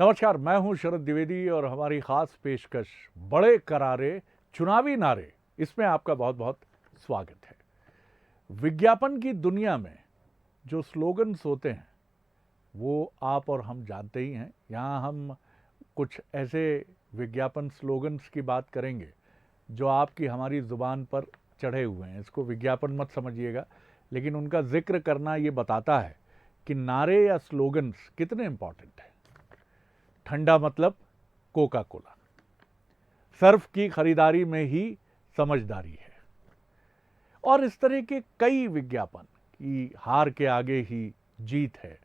नमस्कार, मैं हूं शरद द्विवेदी और हमारी खास पेशकश बड़े करारे चुनावी नारे, इसमें आपका बहुत बहुत स्वागत है। विज्ञापन की दुनिया में जो स्लोगन्स होते हैं वो आप और हम जानते ही हैं। यहाँ हम कुछ ऐसे विज्ञापन स्लोगन्स की बात करेंगे जो आपकी हमारी ज़ुबान पर चढ़े हुए हैं। इसको विज्ञापन मत समझिएगा, लेकिन उनका जिक्र करना ये बताता है कि नारे या स्लोगन्स कितने इंपॉर्टेंट हैं। ठंडा मतलब कोका कोला, सर्फ की खरीदारी में ही समझदारी है, और इस तरह के कई विज्ञापन की हार के आगे ही जीत है।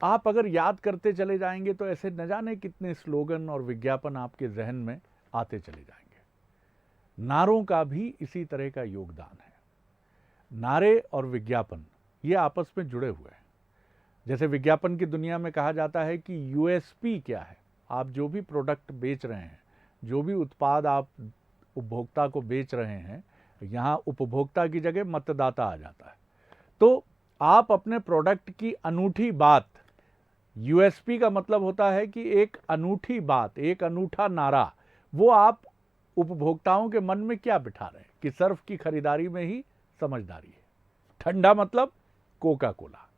आप अगर याद करते चले जाएंगे तो ऐसे न जाने कितने स्लोगन और विज्ञापन आपके जहन में आते चले जाएंगे। नारों का भी इसी तरह का योगदान है। नारे और विज्ञापन ये आपस में जुड़े हुए हैं। जैसे विज्ञापन की दुनिया में कहा जाता है कि यूएसपी क्या है। आप जो भी प्रोडक्ट बेच रहे हैं, जो भी उत्पाद आप उपभोक्ता को बेच रहे हैं, यहाँ उपभोक्ता की जगह मतदाता आ जाता है। तो आप अपने प्रोडक्ट की अनूठी बात, यूएसपी का मतलब होता है कि एक अनूठी बात, एक अनूठा नारा, वो आप उपभोक्ताओं के मन में क्या बिठा रहे हैं कि सर्फ की खरीदारी में ही समझदारी है। ठंडा मतलब कोका कोला।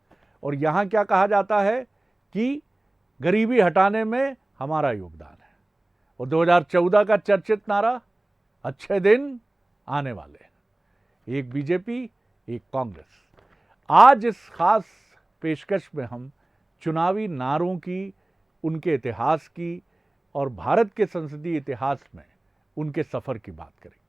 और यहाँ क्या कहा जाता है कि गरीबी हटाने में हमारा योगदान है। और 2014 का चर्चित नारा, अच्छे दिन आने वाले हैं। एक बीजेपी, एक कांग्रेस। आज इस खास पेशकश में हम चुनावी नारों की, उनके इतिहास की और भारत के संसदीय इतिहास में उनके सफर की बात करेंगे।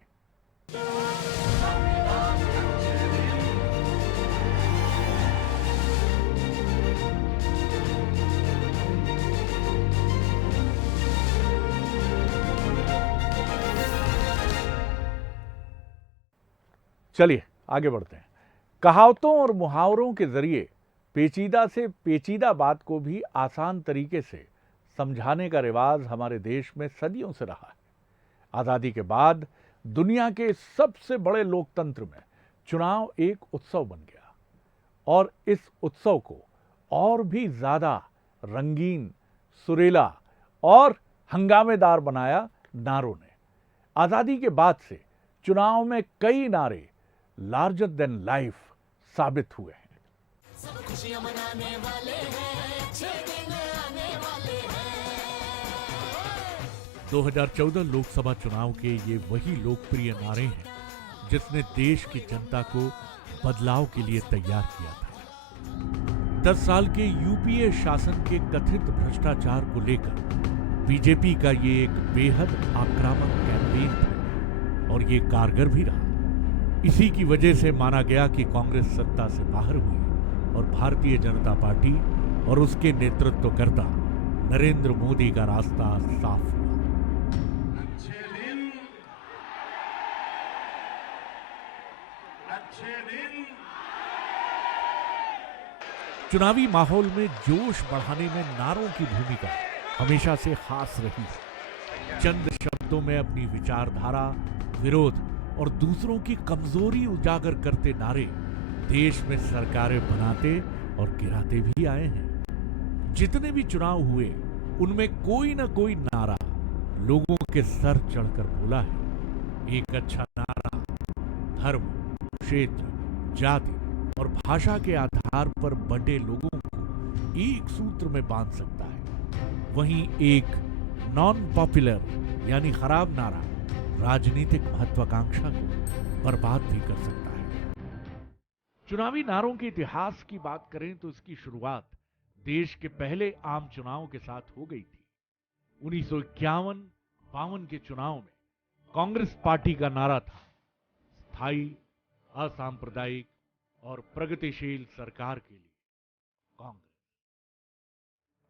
चलिए आगे बढ़ते हैं। कहावतों और मुहावरों के जरिए पेचीदा से पेचीदा बात को भी आसान तरीके से समझाने का रिवाज हमारे देश में सदियों से रहा है। आज़ादी के बाद दुनिया के सबसे बड़े लोकतंत्र में चुनाव एक उत्सव बन गया, और इस उत्सव को और भी ज्यादा रंगीन, सुरीला और हंगामेदार बनाया नारों ने। आज़ादी के बाद से चुनाव में कई नारे लार्जर देन लाइफ साबित हुए हैं। सब खुशियां मनाने वाले हैं, अच्छे दिन आने वाले हैं। 2014 लोकसभा चुनाव के ये वही लोकप्रिय नारे हैं जिसने देश की जनता को बदलाव के लिए तैयार किया था। 10 साल के यूपीए शासन के कथित भ्रष्टाचार को लेकर बीजेपी का ये एक बेहद आक्रामक कैंपेन था, और ये कारगर भी रहा। इसी की वजह से माना गया कि कांग्रेस सत्ता से बाहर हुई और भारतीय जनता पार्टी और उसके नेतृत्वकर्ता नरेंद्र मोदी का रास्ता साफ हुआ। अच्छे दिन। चुनावी माहौल में जोश बढ़ाने में नारों की भूमिका हमेशा से खास रही है। चंद शब्दों में अपनी विचारधारा, विरोध और दूसरों की कमजोरी उजागर करते नारे देश में सरकारें बनाते और गिराते भी आए हैं। जितने भी चुनाव हुए उनमें कोई ना कोई नारा लोगों के सर चढ़कर बोला है। एक अच्छा नारा धर्म, क्षेत्र, जाति और भाषा के आधार पर बंटे लोगों को एक सूत्र में बांध सकता है। वहीं एक नॉन पॉपुलर यानी खराब नारा राजनीतिक महत्वाकांक्षा को बर्बाद भी कर सकता है। चुनावी नारों के इतिहास की बात करें तो इसकी शुरुआत देश के पहले आम चुनाव के साथ हो गई थी। 1951-52 के चुनाव में कांग्रेस पार्टी का नारा था, स्थायी, असांप्रदायिक और प्रगतिशील सरकार के लिए कांग्रेस।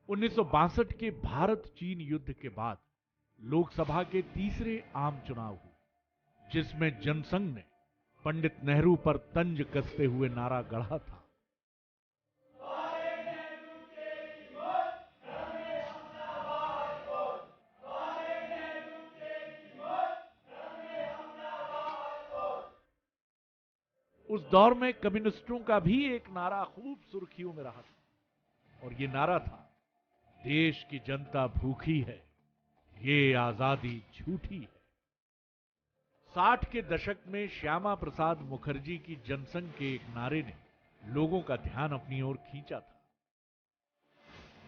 1962 के भारत चीन युद्ध के बाद लोकसभा के तीसरे आम चुनाव हुए, जिसमें जनसंघ ने पंडित नेहरू पर तंज कसते हुए नारा गढ़ा था, उस दौर में कम्युनिस्टों का भी एक नारा खूब सुर्खियों में रहा था, और ये नारा था, देश की जनता भूखी है, ये आजादी झूठी है। 60 के दशक में श्यामा प्रसाद मुखर्जी की जनसंघ के एक नारे ने लोगों का ध्यान अपनी ओर खींचा था।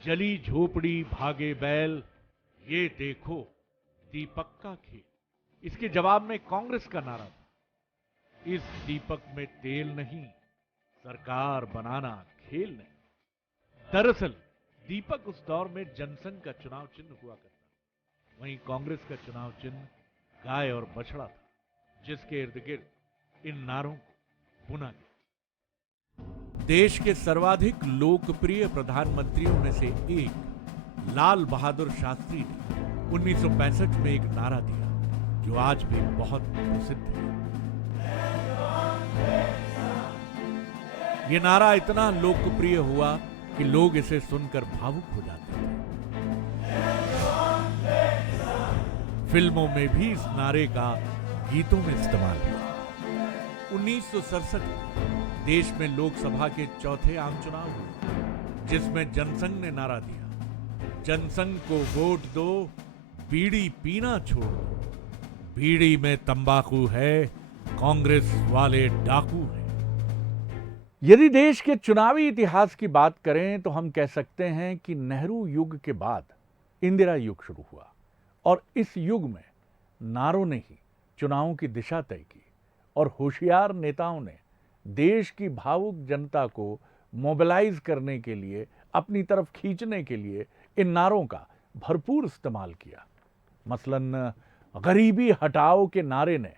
जली झोपड़ी भागे बैल, ये देखो दीपक का खेल। इसके जवाब में कांग्रेस का नारा था, इस दीपक में तेल नहीं, सरकार बनाना खेल नहीं। दरअसल दीपक उस दौर में जनसंघ का चुनाव चिन्ह हुआ करता। वहीं कांग्रेस का चुनाव चिन्ह गाय और बछड़ा था, जिसके इर्द गिर्द इन नारों को बुना गया। देश के सर्वाधिक लोकप्रिय प्रधानमंत्रियों में से एक लाल बहादुर शास्त्री ने 1965 में एक नारा दिया जो आज भी बहुत प्रसिद्ध है। यह नारा इतना लोकप्रिय हुआ कि लोग इसे सुनकर भावुक हो जाते थे। फिल्मों में भी इस नारे का गीतों में इस्तेमाल हुआ। 1967 में देश में लोकसभा के चौथे आम चुनाव हुए, जिसमें जनसंघ ने नारा दिया, जनसंघ को वोट दो, बीड़ी पीना छोड़ दो। बीड़ी में तंबाकू है, कांग्रेस वाले डाकू हैं। यदि देश के चुनावी इतिहास की बात करें तो हम कह सकते हैं कि नेहरू युग के बाद इंदिरा युग शुरू हुआ और इस युग में नारों ने ही चुनावों की दिशा तय की और होशियार नेताओं ने देश की भावुक जनता को मोबिलाइज करने के लिए, अपनी तरफ खींचने के लिए इन नारों का भरपूर इस्तेमाल किया। मसलन गरीबी हटाओ के नारे ने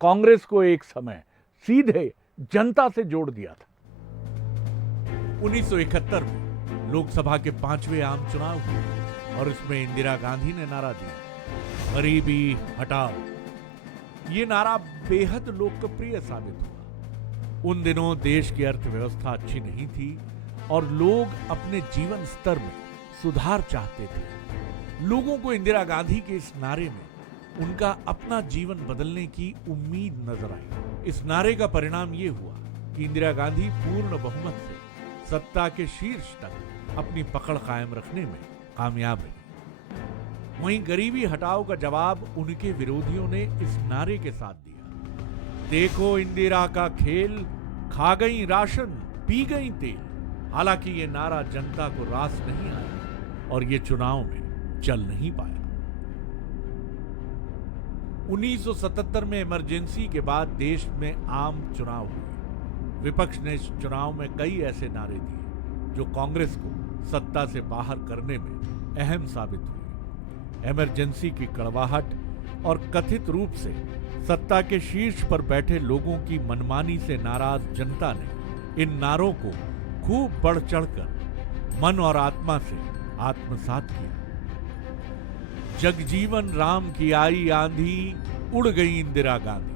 कांग्रेस को एक समय सीधे जनता से जोड़ दिया था। 1971 में लोकसभा के 5वें आम चुनाव हुए और इसमें इंदिरा गांधी ने नारा दिया, गरीबी हटाओ। ये नारा बेहद लोकप्रिय साबित हुआ। उन दिनों देश की अर्थव्यवस्था अच्छी नहीं थी और लोग अपने जीवन स्तर में सुधार चाहते थे। लोगों को इंदिरा गांधी के इस नारे में उनका अपना जीवन बदलने की उम्मीद नजर आई। इस नारे का परिणाम यह हुआ कि इंदिरा गांधी पूर्ण बहुमत से सत्ता के शीर्ष तक अपनी पकड़ कायम रखने में कामयाब रही। वहीं गरीबी हटाओ का जवाब उनके विरोधियों ने इस नारे के साथ दिया, देखो इंदिरा का खेल, खा गई राशन, पी गई तेल। हालांकि ये नारा जनता को रास नहीं आया और ये चुनाव में चल नहीं पाया। 1977 में इमरजेंसी के बाद देश में आम चुनाव हुए। विपक्ष ने इस चुनाव में कई ऐसे नारे दिए जो कांग्रेस को सत्ता से बाहर करने में अहम साबित हुए। इमरजेंसी की कड़वाहट और कथित रूप से सत्ता के शीर्ष पर बैठे लोगों की मनमानी से नाराज जनता ने इन नारों को खूब बढ़ चढ़कर मन और आत्मा से आत्मसात किया। जगजीवन राम की आई आंधी, उड़ गई इंदिरा गांधी।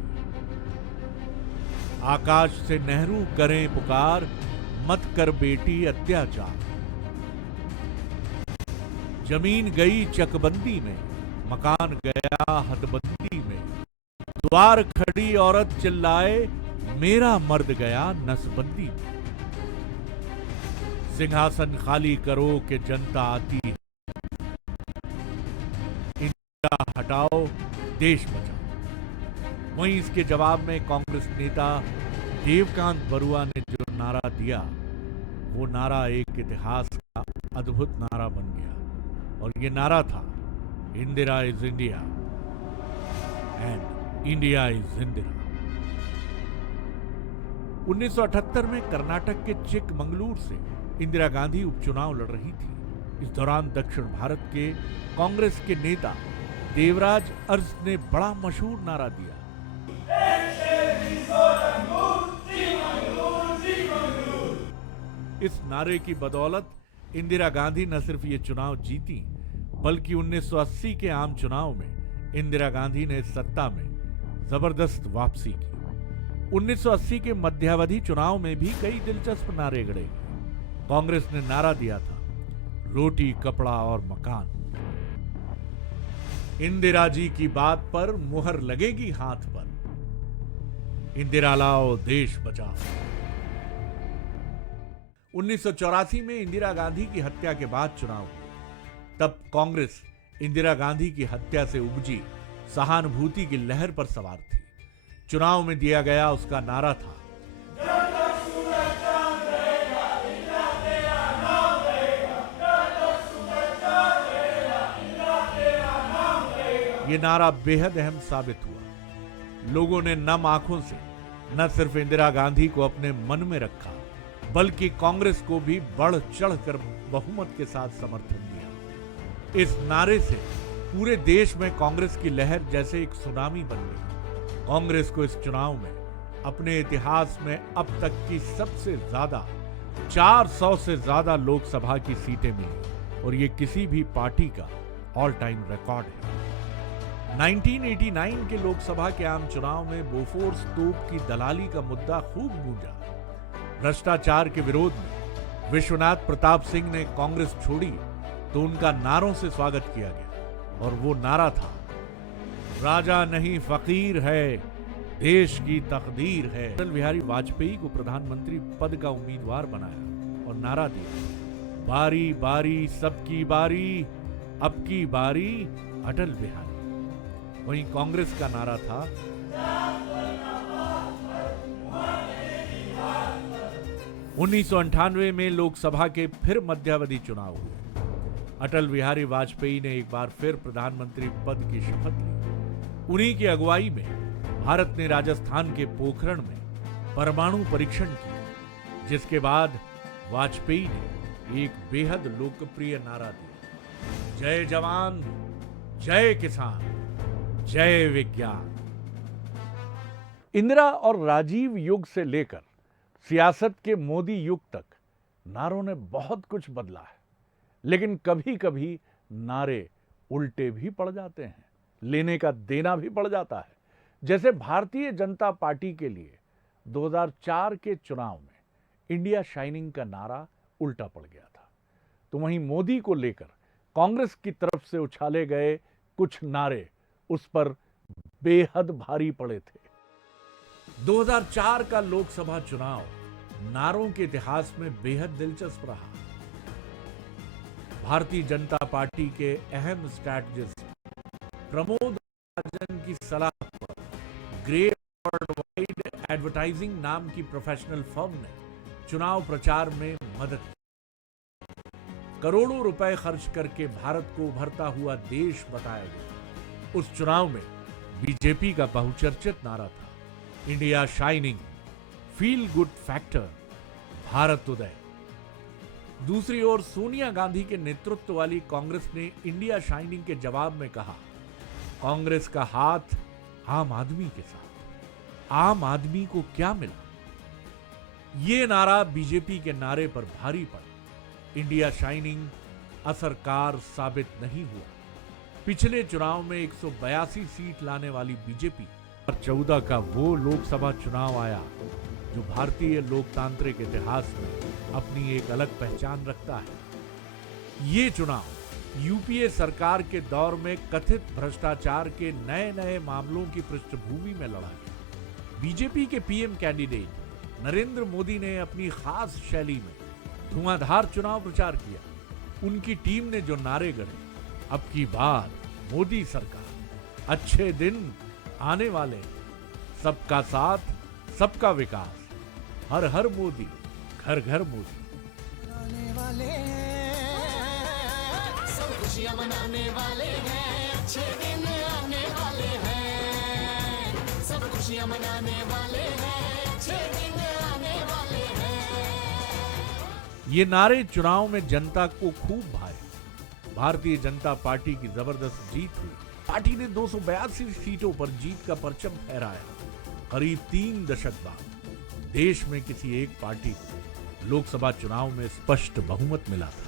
आकाश से नेहरू करें पुकार, मत कर बेटी अत्याचार। जमीन गई चकबंदी में, मकान गया हदबंदी में। द्वार खड़ी औरत चिल्लाए, मेरा मर्द गया नसबंदी में। सिंहासन खाली करो कि जनता आती है, इंदिरा हटाओ देश बचाओ। वहीं इसके जवाब में कांग्रेस नेता देवकांत बरुआ ने जो नारा दिया, वो नारा एक इतिहास का अद्भुत नारा बन गया और ये नारा था, Indira is India and India is Indira. 1978 में कर्नाटक के चिकमंगलूर से इंदिरा गांधी उपचुनाव लड़ रही थी। इस दौरान दक्षिण भारत के कांग्रेस के नेता देवराज अर्ज ने बड़ा मशहूर नारा दिया, इस नारे की बदौलत इंदिरा गांधी न सिर्फ ये चुनाव जीती, बल्कि 1980 के आम चुनाव में इंदिरा गांधी ने सत्ता में जबरदस्त वापसी की। 1980 के मध्यावधि चुनाव में भी कई दिलचस्प नारे गढ़े। कांग्रेस ने नारा दिया था, रोटी कपड़ा और मकान। इंदिरा जी की बात पर मुहर लगेगी हाथ पर, इंदिरा लाओ देश बचाओ। 1984 में इंदिरा गांधी की हत्या के बाद चुनाव हुए। तब कांग्रेस इंदिरा गांधी की हत्या से उपजी सहानुभूति की लहर पर सवार थी। चुनाव में दिया गया उसका नारा था, ये नारा बेहद अहम साबित हुआ। लोगों ने नम आंखों से न सिर्फ इंदिरा गांधी को अपने मन में रखा, बल्कि कांग्रेस को भी बढ़ चढ़कर बहुमत के साथ समर्थन दिया। इस नारे से पूरे देश में कांग्रेस की लहर जैसे एक सुनामी बन गई। कांग्रेस को इस चुनाव में अपने इतिहास में अब तक की सबसे ज्यादा 400 से ज्यादा लोकसभा की सीटें मिली और ये किसी भी पार्टी का ऑल टाइम रिकॉर्ड है। 1989 के लोकसभा के आम चुनाव में बोफोर्स तोप की दलाली का मुद्दा खूब गूंजा। भ्रष्टाचार के विरोध में विश्वनाथ प्रताप सिंह ने कांग्रेस छोड़ी तो उनका नारों से स्वागत किया गया और वो नारा था, राजा नहीं फकीर है, देश की तकदीर है। अटल बिहारी वाजपेयी को प्रधानमंत्री पद का उम्मीदवार बनाया और नारा दिया, बारी बारी सबकी बारी, अब की बारी अटल बिहारी। वहीं कांग्रेस का नारा था, 1998 में लोकसभा के फिर मध्यावधि चुनाव हुए। अटल बिहारी वाजपेयी ने एक बार फिर प्रधानमंत्री पद की शपथ ली। उन्हीं की अगुवाई में भारत ने राजस्थान के पोखरण में परमाणु परीक्षण किया, जिसके बाद वाजपेयी ने एक बेहद लोकप्रिय नारा दिया, जय जवान, जय किसान, जय विज्ञान। इंदिरा और राजीव युग से लेकर सियासत के मोदी युग तक नारों ने बहुत कुछ बदला है, लेकिन कभी कभी नारे उल्टे भी पड़ जाते हैं, लेने का देना भी पड़ जाता है। जैसे भारतीय जनता पार्टी के लिए 2004 के चुनाव में इंडिया शाइनिंग का नारा उल्टा पड़ गया था, तो वहीं मोदी को लेकर कांग्रेस की तरफ से उछाले गए कुछ नारे उस पर बेहद भारी पड़े थे। 2004 का लोकसभा चुनाव नारों के इतिहास में बेहद दिलचस्प रहा। भारतीय जनता पार्टी के अहम स्ट्रैटेजिस्ट प्रमोद महाजन की सलाह पर ग्रे वर्ल्ड वाइड एडवर्टाइजिंग नाम की प्रोफेशनल फर्म ने चुनाव प्रचार में मदद की। करोड़ों रुपए खर्च करके भारत को उभरता हुआ देश बताया गया। उस चुनाव में बीजेपी का बहुचर्चित नारा था, India shining, feel good factor, Bharat उदय। दूसरी ओर सोनिया गांधी के नेतृत्व वाली कांग्रेस ने इंडिया शाइनिंग के जवाब में कहा, कांग्रेस का हाथ आम आदमी के साथ। आम आदमी को क्या मिला? यह नारा बीजेपी के नारे पर भारी पड़ा। इंडिया शाइनिंग असरकार साबित नहीं हुआ। पिछले चुनाव में 182 सीट लाने वाली बीजेपी पर 14 का वो लोकसभा चुनाव आया जो भारतीय लोकतांत्रिक इतिहास में अपनी एक अलग पहचान रखता है। ये चुनाव यूपीए सरकार के दौर में कथित भ्रष्टाचार के नए नए मामलों की पृष्ठभूमि में लड़ा गया। बीजेपी के पीएम कैंडिडेट नरेंद्र मोदी ने अपनी खास शैली में धुआंधार चुनाव प्रचार किया। उनकी टीम ने जो नारे गढ़े, अब की बार मोदी सरकार, अच्छे दिन आने वाले, सबका साथ, सबका विकास, हर हर मोदी, घर घर मोदी। आने वाले सब खुशियां मनाने वाले हैं, अच्छे दिन आने वाले हैं, सब खुशियां मनाने वाले हैं, अच्छे दिन आने वाले हैं। ये नारे चुनाव में जनता को खूब भाए। भारतीय जनता पार्टी की जबरदस्त जीत हुई। पार्टी ने 282 सीटों पर जीत का परचम फहराया। करीब 3 दशक बाद देश में किसी एक पार्टी को लोकसभा चुनाव में स्पष्ट बहुमत मिला था।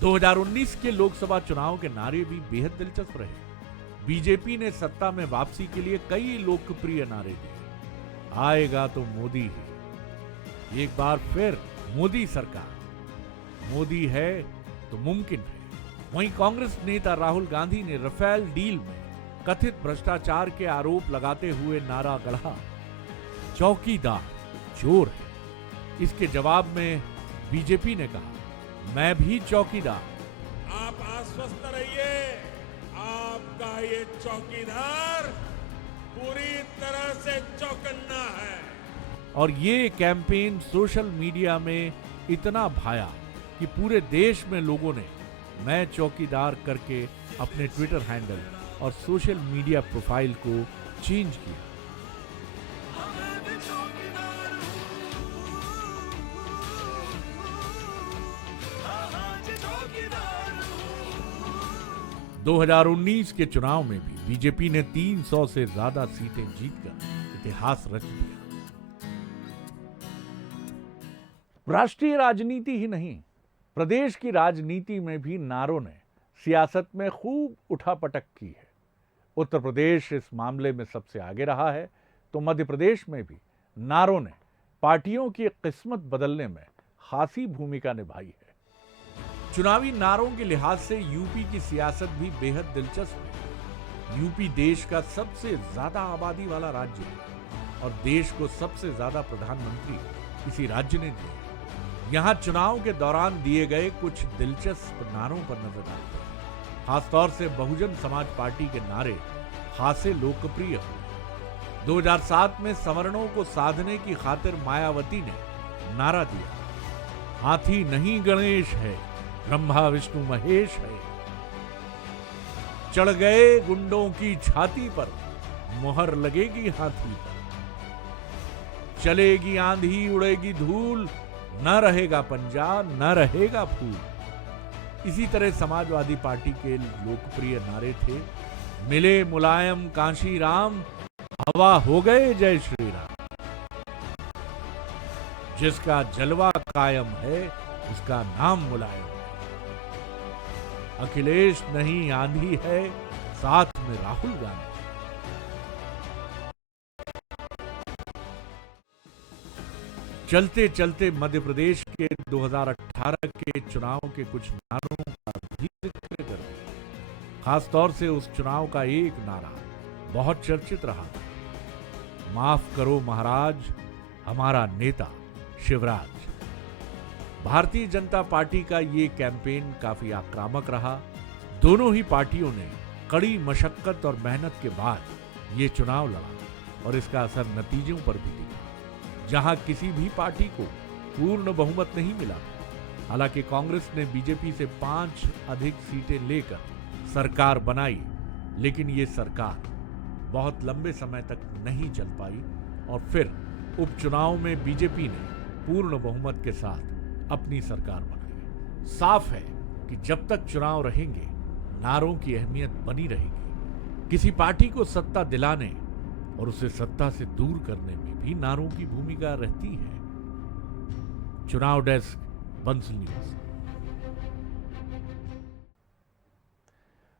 2019 के लोकसभा चुनाव के नारे भी बेहद दिलचस्प रहे। बीजेपी ने सत्ता में वापसी के लिए कई लोकप्रिय नारे दिए। आएगा तो मोदी ही, एक बार फिर मोदी सरकार, मोदी है तो मुमकिन है। वहीं कांग्रेस नेता राहुल गांधी ने राफेल डील में कथित भ्रष्टाचार के आरोप लगाते हुए नारा गढ़ा, चौकीदार चोर है। इसके जवाब में बीजेपी ने कहा, मैं भी चौकीदार। आप आश्वस्त रहिए, आपका ये चौकीदार पूरी तरह से चौकन्ना है। और ये कैंपेन सोशल मीडिया में इतना भाया कि पूरे देश में लोगों ने मैं चौकीदार करके अपने ट्विटर हैंडल और सोशल मीडिया प्रोफाइल को चेंज किया। 2019 के चुनाव में भी बीजेपी ने 300 से ज्यादा सीटें जीतकर इतिहास रच दिया। राष्ट्रीय राजनीति ही नहीं, प्रदेश की राजनीति में भी नारों ने सियासत में खूब उठापटक की है। उत्तर प्रदेश इस मामले में सबसे आगे रहा है, तो मध्य प्रदेश में भी नारों ने पार्टियों की किस्मत बदलने में खासी भूमिका निभाई है। चुनावी नारों के लिहाज से यूपी की सियासत भी बेहद दिलचस्प है। यूपी देश का सबसे ज्यादा आबादी वाला राज्य है और देश को सबसे ज्यादा प्रधानमंत्री किसी राज्य ने दिए। यहां चुनाव के दौरान दिए गए कुछ दिलचस्प नारों पर नजर डालते हैं। खासतौर से बहुजन समाज पार्टी के नारे खासे लोकप्रिय हुए। 2007 में सवर्णों को साधने की खातिर मायावती ने नारा दिया, हाथी नहीं गणेश है, ब्रह्मा विष्णु महेश है। चढ़ गए गुंडों की छाती पर, मोहर लगेगी हाथी पर। चलेगी आंधी उड़ेगी धूल, न रहेगा पंजा न रहेगा फूल। इसी तरह समाजवादी पार्टी के लोकप्रिय नारे थे, मिले मुलायम कांशी राम, हवा हो गए जय श्री राम। जिसका जलवा कायम है उसका नाम मुलायम है। अखिलेश नहीं आंधी है, साथ में राहुल गांधी। चलते चलते मध्य प्रदेश के 2018 के चुनाव के कुछ नारों का भी जिक्र करें। खासतौर से उस चुनाव का एक नारा बहुत चर्चित रहा, माफ करो महाराज हमारा नेता शिवराज। भारतीय जनता पार्टी का ये कैंपेन काफी आक्रामक रहा। दोनों ही पार्टियों ने कड़ी मशक्कत और मेहनत के बाद ये चुनाव लड़ा और इसका असर नतीजों पर भी दिखा। जहां किसी भी पार्टी को पूर्ण बहुमत नहीं मिला, हालांकि कांग्रेस ने बीजेपी से 5 अधिक सीटें लेकर सरकार बनाई, लेकिन ये सरकार बहुत लंबे समय तक नहीं चल पाई और फिर उपचुनाव में बीजेपी ने पूर्ण बहुमत के साथ अपनी सरकार बनाई। साफ है कि जब तक चुनाव रहेंगे, नारों की अहमियत बनी रहेगी। किसी पार्टी को सत्ता दिलाने और उसे सत्ता से दूर करने में भी नारों की भूमिका रहती है। चुनाव डेस्क, बंसल न्यूज।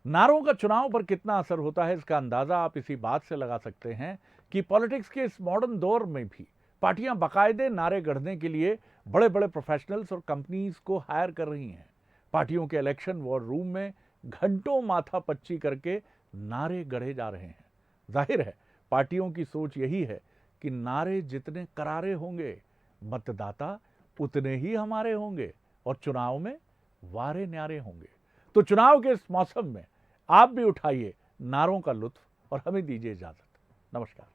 नारों का चुनाव पर कितना असर होता है, इसका अंदाजा आप इसी बात से लगा सकते हैं कि पॉलिटिक्स के इस मॉडर्न दौर में भी पार्टियां बाकायदे नारे गढ़ने के लिए बड़े बड़े प्रोफेशनल्स और कंपनीज को हायर कर रही हैं। पार्टियों के इलेक्शन वॉर रूम में घंटों माथा पच्ची करके नारे गढ़े जा रहे हैं। जाहिर है पार्टियों की सोच यही है कि नारे जितने करारे होंगे, मतदाता उतने ही हमारे होंगे और चुनाव में वारे न्यारे होंगे। तो चुनाव के इस मौसम में आप भी उठाइए नारों का लुत्फ और हमें दीजिए इजाजत। नमस्कार।